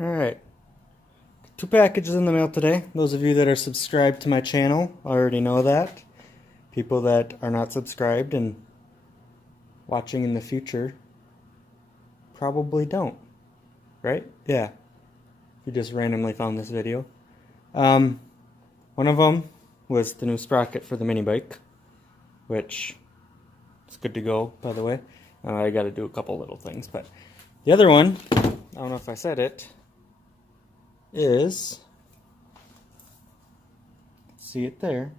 Alright, 2 packages in the mail today. Those of you that are subscribed to my channel already know that. People that are not subscribed and watching in the future probably don't. Right? Yeah. If you just randomly found this video. One of them was the new sprocket for the mini bike, which is good to go, by the way. I got to do a couple little things, but the other one, I don't know if I said it, is, see it there,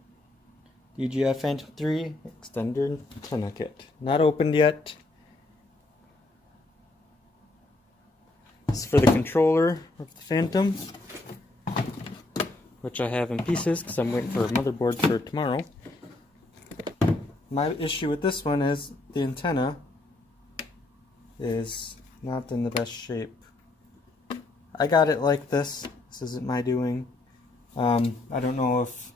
DJI Phantom 3 extender antenna kit. Not opened yet. This is for the controller of the Phantom, which I have in pieces because I'm waiting for a motherboard for tomorrow. My issue with this one is the antenna is not in the best shape. I got it like this. This isn't my doing. I don't know if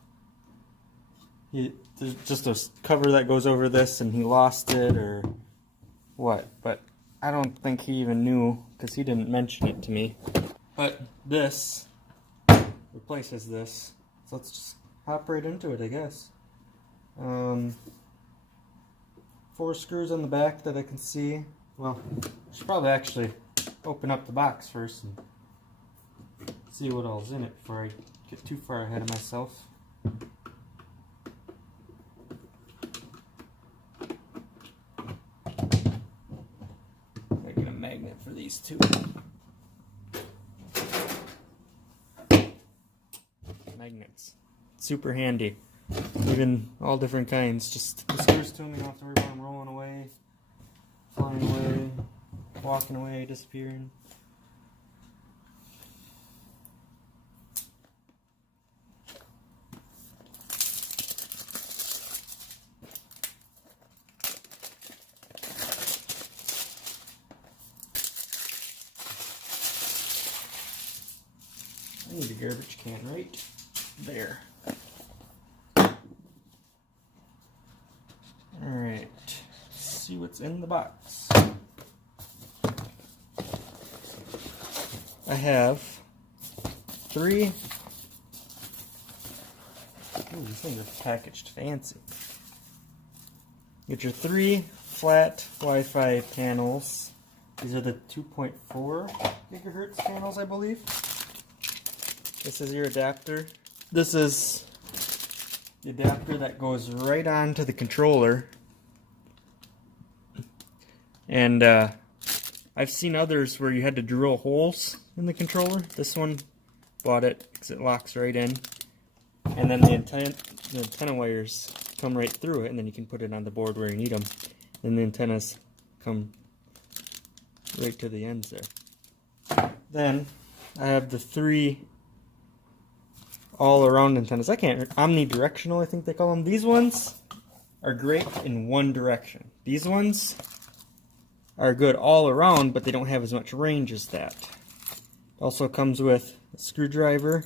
there's just a cover that goes over this and he lost it or what, but I don't think he even knew because he didn't mention it to me. But this replaces this, so let's just hop right into it, I guess. 4 screws on the back that I can see. Well, I should probably actually open up the box first and see what all's in it before I get too far ahead of myself. I get a magnet for these two. Magnets. Super handy. Even all different kinds. Just the screws to them, you don't have to worry about them rolling away, flying away, walking away, disappearing. I need a garbage can right there. Alright, let's see what's in the box. I have 3. Ooh, these things are packaged fancy. Get your 3 flat Wi-Fi panels. These are the 2.4 gigahertz panels, I believe. This is your adapter. This is the adapter that goes right onto the controller. And I've seen others where you had to drill holes in the controller. This one, bought it because it locks right in. And then the antenna wires come right through it, and then you can put it on the board where you need them. And the antennas come right to the ends there. Then I have the 3 all-around antennas. Omnidirectional, I think they call them. These ones are great in one direction. These ones are good all around, but they don't have as much range as that. Also comes with a screwdriver,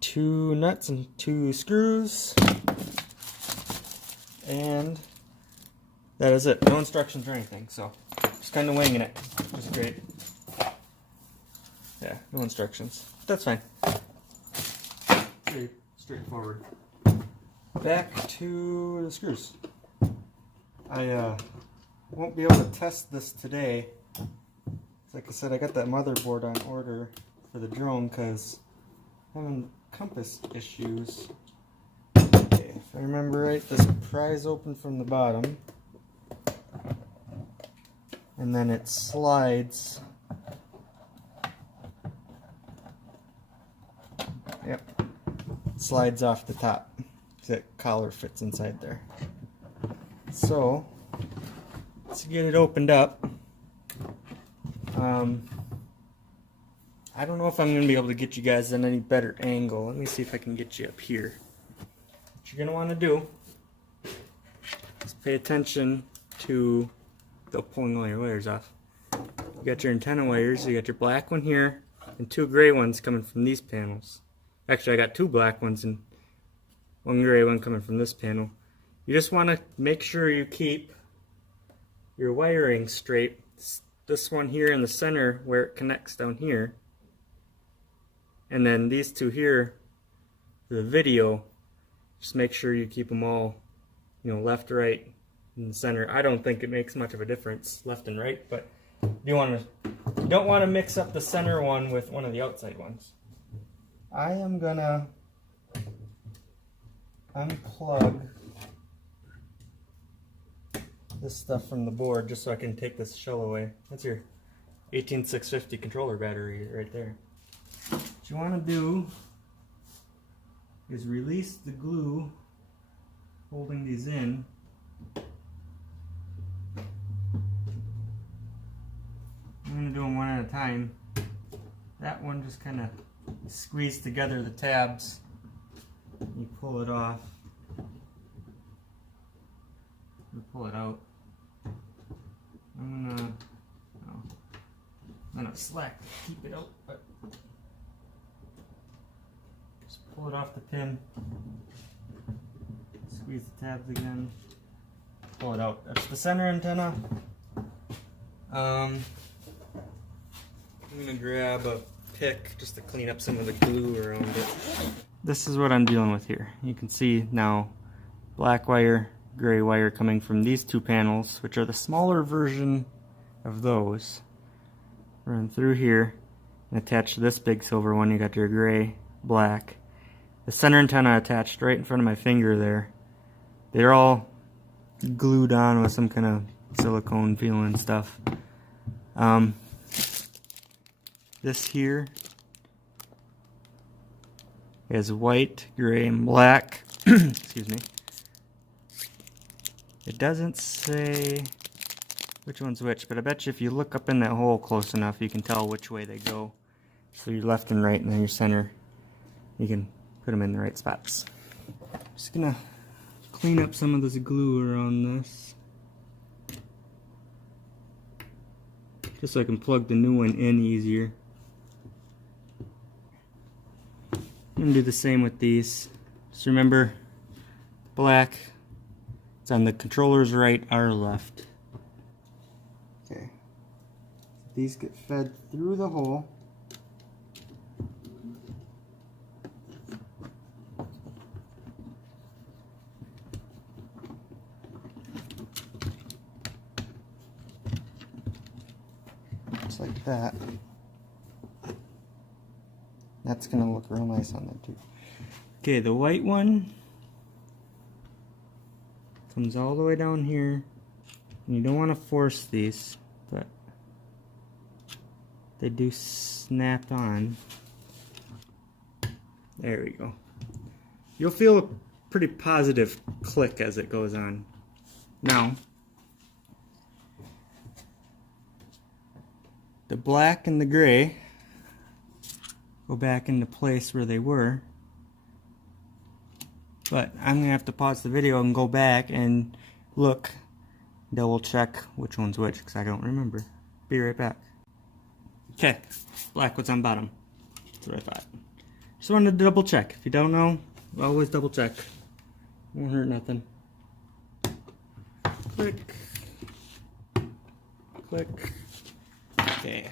2 nuts and 2 screws, and that is it. No instructions or anything, so just kind of winging it, which is great. Yeah, no instructions. That's fine. Pretty straightforward. Back to the screws. I won't be able to test this today. Like I said, I got that motherboard on order for the drone because I'm having compass issues. Okay, if I remember right, this pries open from the bottom, and then it slides. Yep, slides off the top. That collar fits inside there. So let's get it opened up. I don't know if I'm going to be able to get you guys in any better angle. Let me see if I can get you up here. What you're going to want to do is pay attention to the pulling all your wires off. You got your antenna wires, you got your black one here, and 2 gray ones coming from these panels. Actually, I got 2 black ones and 1 gray one coming from this panel. You just want to make sure you keep your wiring straight this one here in the center where it connects down here, and then these two here for the video. Just make sure you keep them all, left, right, in the center. I don't think it makes much of a difference, left and right, but you don't want to mix up the center one with one of the outside ones. I am gonna unplug this stuff from the board just so I can take this shell away. That's your 18650 controller battery right there. What you want to do is release the glue holding these in. I'm going to do them one at a time. That one just kind of squeeze together the tabs. You pull it off. You pull it out. I'm gonna slack to keep it out, but just pull it off the pin. Squeeze the tabs again. Pull it out. That's the center antenna. I'm gonna grab a pick just to clean up some of the glue around it. This is what I'm dealing with here. You can see now black wire, gray wire coming from these two panels, which are the smaller version of those. Run through here and attach to this big silver one. You got your gray, black. The center antenna attached right in front of my finger there. They're all glued on with some kind of silicone feeling stuff. This here is white, gray, and black. Excuse me. It doesn't say which one's which, but I bet you if you look up in that hole close enough, you can tell which way they go. So your left and right, and then your center, you can put them in the right spots. Just gonna clean up some of this glue around this, just so I can plug the new one in easier. I'm gonna do the same with these. Just remember, black, it's on the controller's right, our left. Okay. These get fed through the hole. Just like that. That's gonna look real nice on there too. Okay, the white one comes all the way down here. And you don't want to force these, but they do snap on. There we go. You'll feel a pretty positive click as it goes on. Now, the black and the gray go back into place where they were. But I'm going to have to pause the video and go back and look, double check which one's which, because I don't remember. Be right back. Okay, black was on bottom. That's what I thought. Just wanted to double check. If you don't know, always double check. Won't hurt nothing. Click. Click. Okay.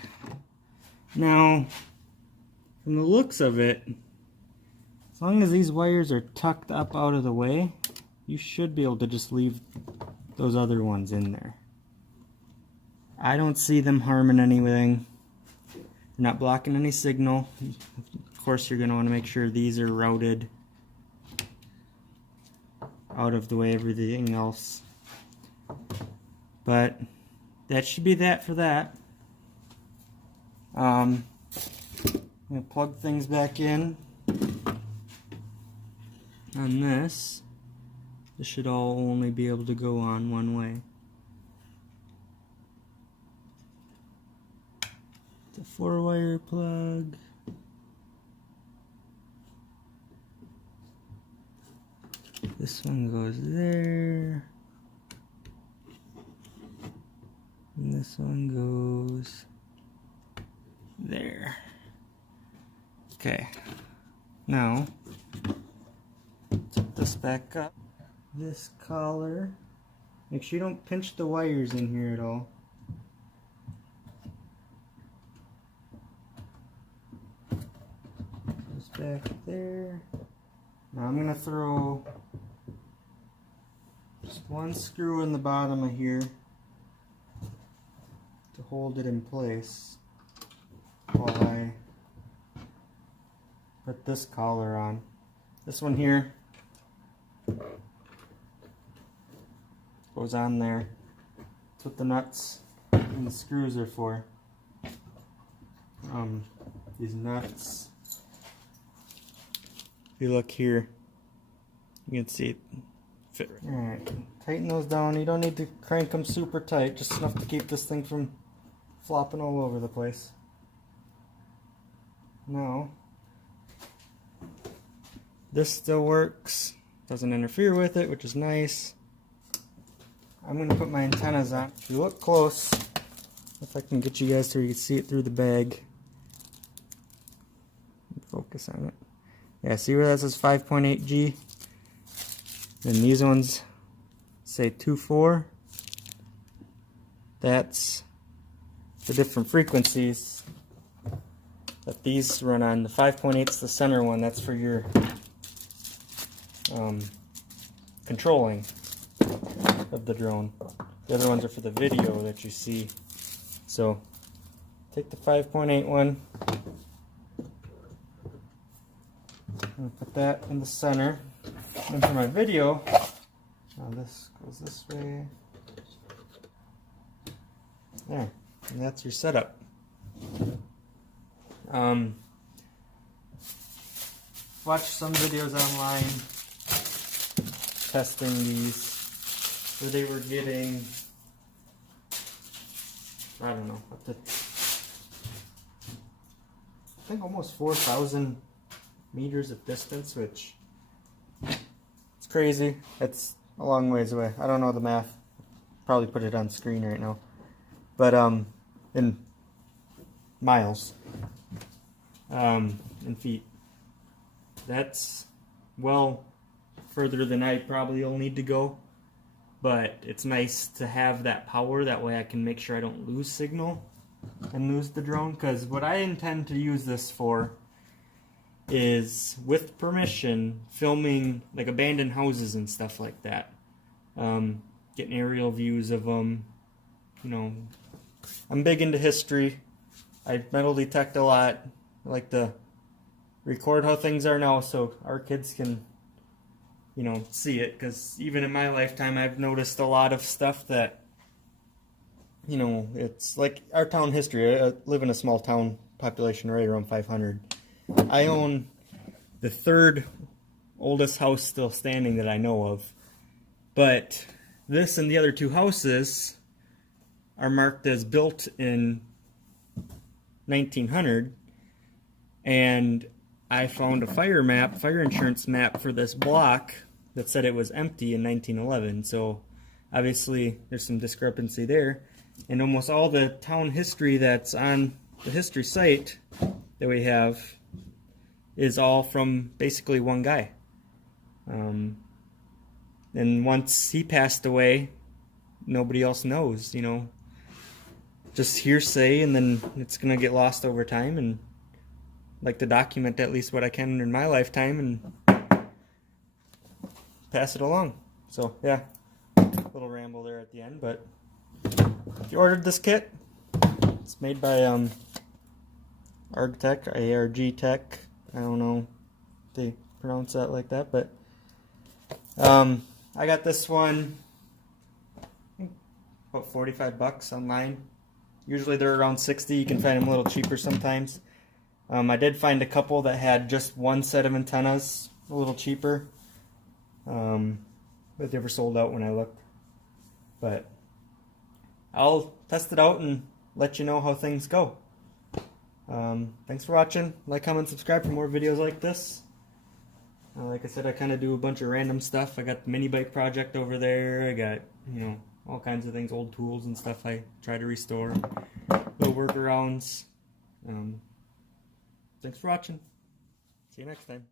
Now, from the looks of it, as long as these wires are tucked up out of the way, you should be able to just leave those other ones in there. I don't see them harming anything. They're not blocking any signal. Of course, you're going to want to make sure these are routed out of the way of everything else. But that should be that for that. I'm going to plug things back in on this. This should all only be able to go on one way. It's a 4-wire plug. This one goes there. And this one goes there. Okay. Now, put this back up. This collar. Make sure you don't pinch the wires in here at all. back there. Now I'm going to throw just one screw in the bottom of here to hold it in place while I put this collar on. This one here goes on there. That's what the nuts and the screws are for. These nuts, if you look here, you can see it fit. Alright, tighten those down. You don't need to crank them super tight, just enough to keep this thing from flopping all over the place. Now, this still works, doesn't interfere with it, which is nice. I'm going to put my antennas on. If you look close, if I can get you guys so you can see it through the bag. Focus on it. Yeah, see where that says 5.8G? And these ones say 2.4. That's the different frequencies that these run on. The 5.8 is the center one. That's for your controlling of the drone. The other ones are for the video that you see. So take the 5.8 one and put that in the center. And for my video, now this goes this way. There, and that's your setup. Watch some videos online testing these, where they were getting, I don't know, up to, I think almost 4,000 meters of distance, which it's crazy. It's a long ways away. I don't know the math. Probably put it on screen right now. But in miles, in feet. That's well further than I probably will need to go. But it's nice to have that power. That way I can make sure I don't lose signal and lose the drone. Because what I intend to use this for is, with permission, filming like abandoned houses and stuff like that. Getting aerial views of them. You know, I'm big into history. I metal detect a lot. I like to record how things are now so our kids can, you know, see it. Because even in my lifetime, I've noticed a lot of stuff that, you know, it's like our town history. I live in a small town, population right around 500. I own the third oldest house still standing that I know of. But this and the other two houses are marked as built in 1900. And I found a fire insurance map for this block that said it was empty in 1911. So obviously there's some discrepancy there. And almost all the town history that's on the history site that we have is all from basically one guy. And once he passed away, nobody else knows, you know. Just hearsay, and then it's going to get lost over time. And I'd like to document at least what I can in my lifetime and pass it along. So, yeah, little ramble there at the end. But if you ordered this kit, it's made by ARGtec, ARGtec. I don't know if they pronounce that like that, but I got this one, I think about 45 bucks online. Usually they're around 60. You can find them a little cheaper sometimes. I did find a couple that had just one set of antennas, a little cheaper, but they were sold out when I looked. But I'll test it out and let you know how things go. Thanks for watching. Like, comment, subscribe for more videos like this. Like I said, I kind of do a bunch of random stuff. I got the mini bike project over there. I got, you know, all kinds of things, old tools and stuff I try to restore. Little workarounds. Thanks for watching. See you next time.